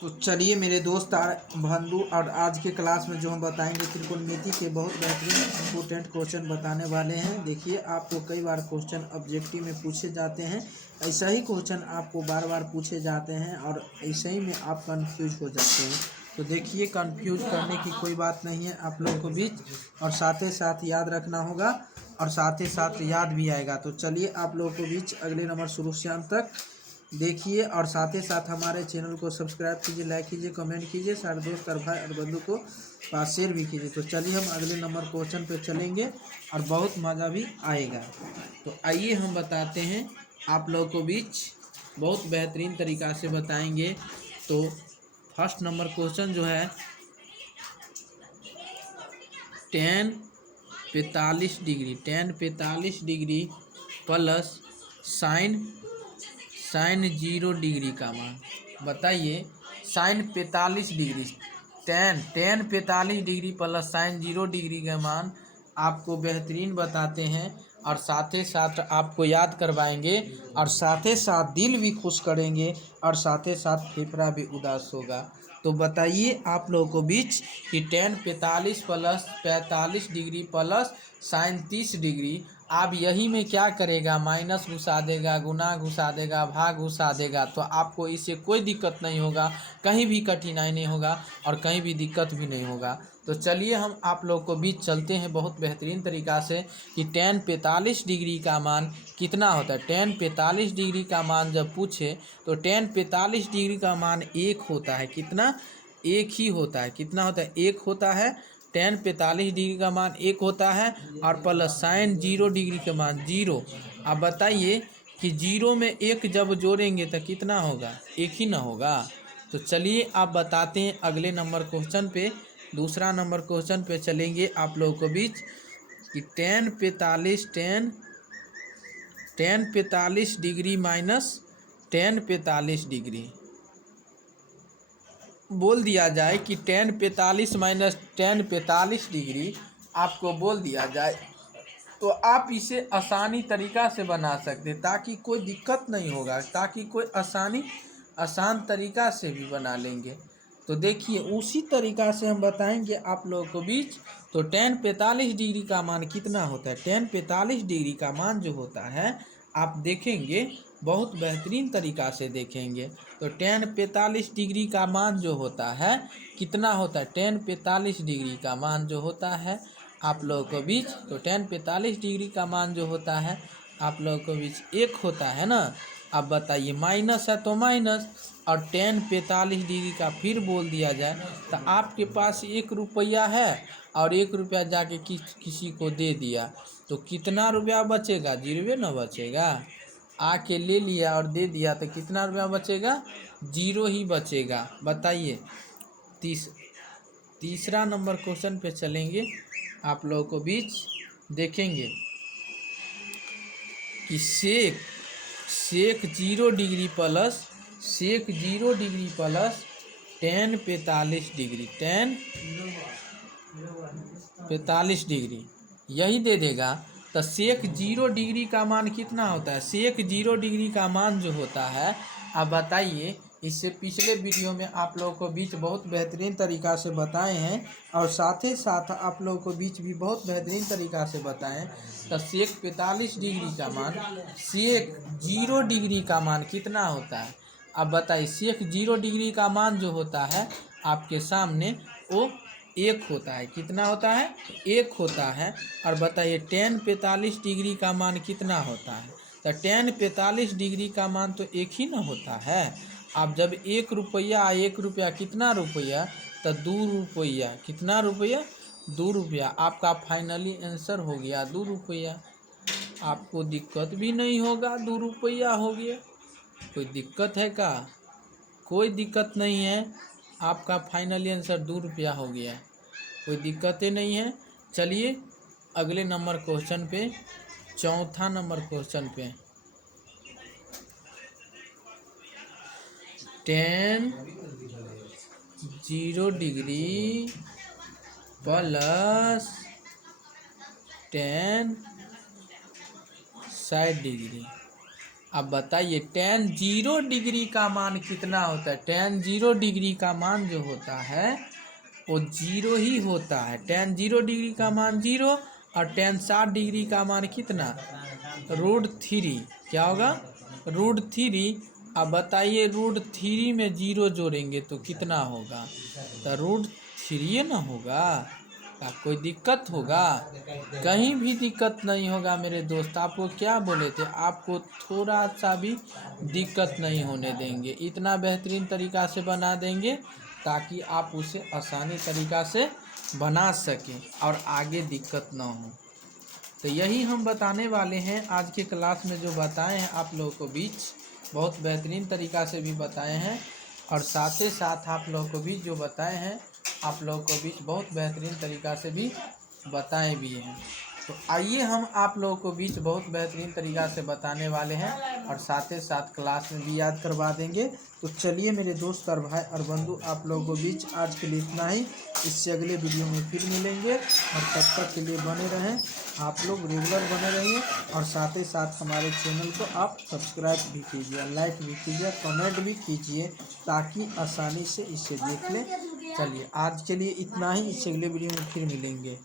तो चलिए मेरे दोस्त बंधु, और आज के क्लास में जो हम बताएंगे त्रिकोणमिति के बहुत बेहतरीन इंपोर्टेंट क्वेश्चन बताने वाले हैं। देखिए, आपको कई बार क्वेश्चन ऑब्जेक्टिव में पूछे जाते हैं, ऐसा ही क्वेश्चन आपको बार बार पूछे जाते हैं और ऐसे ही में आप कंफ्यूज हो जाते हैं। तो देखिए, कंफ्यूज करने की कोई बात नहीं है आप लोगों को बीच, और साथ ही साथ याद रखना होगा और साथ ही साथ याद भी आएगा। तो चलिए आप लोगों को बीच अगले नंबर शुरू से अंत तक देखिए, और साथ ही साथ हमारे चैनल को सब्सक्राइब कीजिए, लाइक कीजिए, कमेंट कीजिए, सारे दोस्त और भाई और बंधु को पास शेयर भी कीजिए। तो चलिए हम अगले नंबर क्वेश्चन पे चलेंगे और बहुत मज़ा भी आएगा। तो आइए हम बताते हैं आप लोगों को बीच, बहुत बेहतरीन तरीक़ा से बताएंगे। तो फर्स्ट नंबर क्वेश्चन जो है, tan 45 degree plus sine 0 degree का मान बताइए। Sine 45 degree, tan 45 degree plus sine 0 degree का मान आपको बेहतरीन बताते हैं, और साथ ही साथ आपको याद करवाएंगे, और साथ ही साथ दिल भी खुश करेंगे, और साथ ही साथ फेफड़ा भी उदास होगा। तो बताइए आप लोगों को बीच कि tan 45 degree plus sign 30 degree, आप यही में क्या करेगा, माइनस घुसा देगा, गुना घुसा देगा, भाग घुसा देगा। तो आपको इससे कोई दिक्कत नहीं होगा, कहीं भी कठिनाई नहीं होगा और कहीं भी दिक्कत भी नहीं होगा। तो चलिए हम आप लोग को बीच चलते हैं बहुत बेहतरीन तरीक़ा से कि tan 45 डिग्री का मान कितना होता है। tan 45 डिग्री का मान जब पूछे तो tan 45 डिग्री का मान 1 होता है। कितना? 1 ही होता है। कितना होता है? 1 होता है। tan 45 डिग्री का मान 1 होता है, और प्लस साइन 0 डिग्री का मान 0। अब बताइए कि 0 में 1 जब जोड़ेंगे तो कितना होगा? 1 ही ना होगा। तो चलिए आप बताते हैं अगले नंबर क्वेश्चन पे, दूसरा नंबर क्वेश्चन पे चलेंगे आप लोगों को बीच कि tan 45 degree minus tan 45 degree बोल दिया जाए कि tan 45 माइनस tan 45 डिग्री आपको बोल दिया जाए, तो आप इसे आसानी तरीक़ा से बना सकते हैं, ताकि कोई दिक्कत नहीं होगा, ताकि कोई आसान तरीक़ा से भी बना लेंगे। तो देखिए उसी तरीक़ा से हम बताएंगे आप लोगों को बीच। तो tan 45 डिग्री का मान कितना होता है? tan 45 डिग्री का मान जो होता है, आप देखेंगे बहुत बेहतरीन तरीक़ा से देखेंगे। तो tan 45 डिग्री का मान जो होता है कितना होता है? tan 45 डिग्री का मान जो होता है आप लोगों को बीच, तो tan 45 डिग्री का मान जो होता है आप लोगों को बीच 1 होता है ना। अब बताइए, माइनस है तो माइनस, और tan 45 डिग्री का फिर बोल दिया जाए तो आपके पास 1 रुपया है और 1 रुपया जाके किसी को दे दिया, तो कितना रुपया बचेगा? 0 ना बचेगा। आके ले लिया और दे दिया तो कितना रुपया बचेगा? 0 ही बचेगा। बताइए। तीसरा नंबर क्वेश्चन पे चलेंगे आप लोगों को बीच, देखेंगे कि सेक 0 degree plus tan 45 degree, tan 45 degree यही दे देगा। तो सेक 0 डिग्री का मान कितना होता है? सेक 0 डिग्री का मान जो होता है, आप बताइए। इससे पिछले वीडियो में आप लोगों को बीच बहुत बेहतरीन तरीक़ा से बताए हैं, और साथ ही साथ आप लोगों को बीच भी बहुत बेहतरीन तरीक़ा से बताएं। तो सेक 45 डिग्री का मान, सेक 0 डिग्री का मान कितना होता है? अब बताइए। सेक 0 डिग्री का मान जो होता है आपके सामने, वो 1 होता है। कितना होता है? 1 होता है। और बताइए tan 45 डिग्री का मान कितना होता है? तो tan 45 डिग्री का मान तो 1 ही ना होता है। अब जब 1 रुपया 1 रुपया कितना रुपया? तो 2 रुपया। कितना रुपया? 2 रुपया। आपका फाइनली आंसर हो गया 2 रुपया। आपको दिक्कत भी नहीं होगा, 2 रुपया हो गया। कोई दिक्कत है का? कोई दिक्कत नहीं है। आपका फाइनली आंसर 2 रुपया हो गया, कोई दिक्कतें नहीं है। चलिए अगले नंबर क्वेश्चन पे, चौथा नंबर क्वेश्चन पे, tan 0 degree plus tan 60 degree. अब बताइए tan 0 डिग्री का मान कितना होता है। tan 0 डिग्री का मान जो होता है वो 0 ही होता है। tan 0 डिग्री का मान 0 और tan 60 डिग्री का मान कितना, √3। क्या होगा, √3। अब बताइए √3 में 0 जोड़ेंगे तो कितना होगा, तो √3 ना होगा। क्या कोई दिक्कत होगा, कहीं भी दिक्कत नहीं होगा मेरे दोस्त। आपको क्या बोले थे, आपको थोड़ा सा भी दिक्कत नहीं होने देंगे। इतना बेहतरीन तरीका से बना देंगे ताकि आप उसे आसानी तरीका से बना सकें और आगे दिक्कत ना हो। तो यही हम बताने वाले हैं आज के क्लास में। जो बताए हैं आप लोगों को बीच बहुत बेहतरीन तरीका से भी बताए हैं और साथ ही साथ आप लोगों को भी जो बताए हैं आप लोगों को बीच बहुत बेहतरीन तरीका से भी बताए भी हैं। तो आइए हम आप लोगों को बीच बहुत बेहतरीन तरीका से बताने वाले हैं और साथ ही साथ क्लास में भी याद करवा देंगे। तो चलिए मेरे दोस्त और भाई और बंधु, आप लोगों को बीच आज के लिए इतना ही। इससे अगले वीडियो में फिर मिलेंगे और तब तक के लिए बने रहें, आप लोग रेगुलर बने रहिए और साथ ही साथ हमारे चैनल को आप सब्सक्राइब भी कीजिए, लाइक भी कीजिए, कमेंट भी कीजिए ताकि आसानी से इसे देख लें। चलिए आज के लिए इतना ही, इससे अगले वीडियो में फिर मिलेंगे।